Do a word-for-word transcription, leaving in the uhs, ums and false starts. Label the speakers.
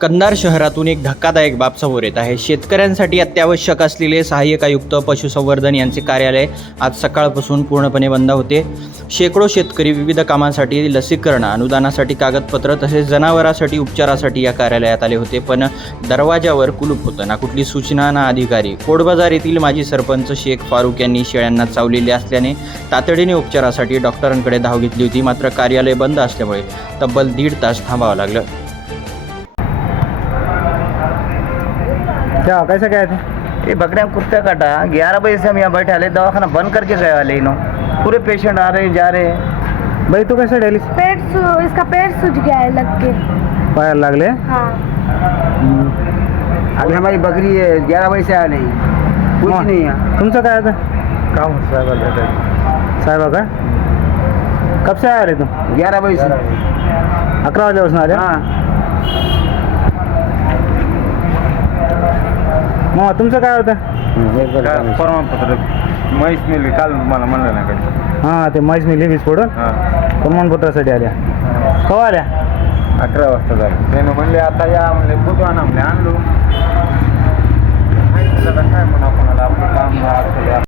Speaker 1: कंधार शहरातून एक धक्कादायक बाब समोर येत आहे. शेतकऱ्यांसाठी अत्यावश्यक असलेले सहाय्यक आयुक्त पशुसंवर्धन यांचे कार्यालय आज सकाळपासून पूर्णपणे बंद होते. शेकडो शेतकरी विविध कामांसाठी, लसीकरण, अनुदानासाठी कागदपत्र तसेच जनावरांसाठी उपचारासाठी या कार्यालयात आले होते. पण दरवाजावर कुलूप होतं. ना कुठली सूचना ना अधिकारी. कोटबाजार येथील माजी सरपंच शेख फारुक यांनी शेळ्यांना चावलेले असल्याने तातडीने उपचारासाठी डॉक्टरांकडे धाव घेतली होती. मात्र कार्यालय बंद असल्यामुळे तब्बल दीड तास थांबावं लागलं.
Speaker 2: क्या कैसा क्या है?
Speaker 3: ये बकरियां कुत्ते काटा। ग्यारह बजे से हम यहाँ बैठे हाले, दवाखाना बंद करके गए वाले इन्हों। पूरे पेशेंट आ रहे जा रहे हैं।
Speaker 2: भाई तू कैसे डेली
Speaker 4: पेट सु- इसका पेट सूज गया है लग के।
Speaker 2: पाया लागले?
Speaker 4: हाँ
Speaker 3: अभी हमारी बकरी है, ग्यारह बजे से आ रही कुछ
Speaker 2: हाँ।
Speaker 3: नहीं है।
Speaker 2: तुमचं काय आता
Speaker 3: काम
Speaker 2: साहेबा का कब से आया रे तू?
Speaker 3: ग्यारह बजे से।
Speaker 2: अकरा वाजल्यापासून आले?
Speaker 3: हाँ
Speaker 2: मग तुमचं काय होतं?
Speaker 5: प्रमाणपत्र म्हैस नेली काल मला म्हणलं ना कधी.
Speaker 2: हां ते म्हैस मिली वीज पडून
Speaker 5: हां
Speaker 2: प्रमाणपत्रासाठी आल्या. केव्हा आल्या?
Speaker 5: अकरा वाजता झालं. त्यानं म्हणले आता या म्हणले कुठं आणा म्हणले आणलो. काय म्हणा कोणाला आपलं काम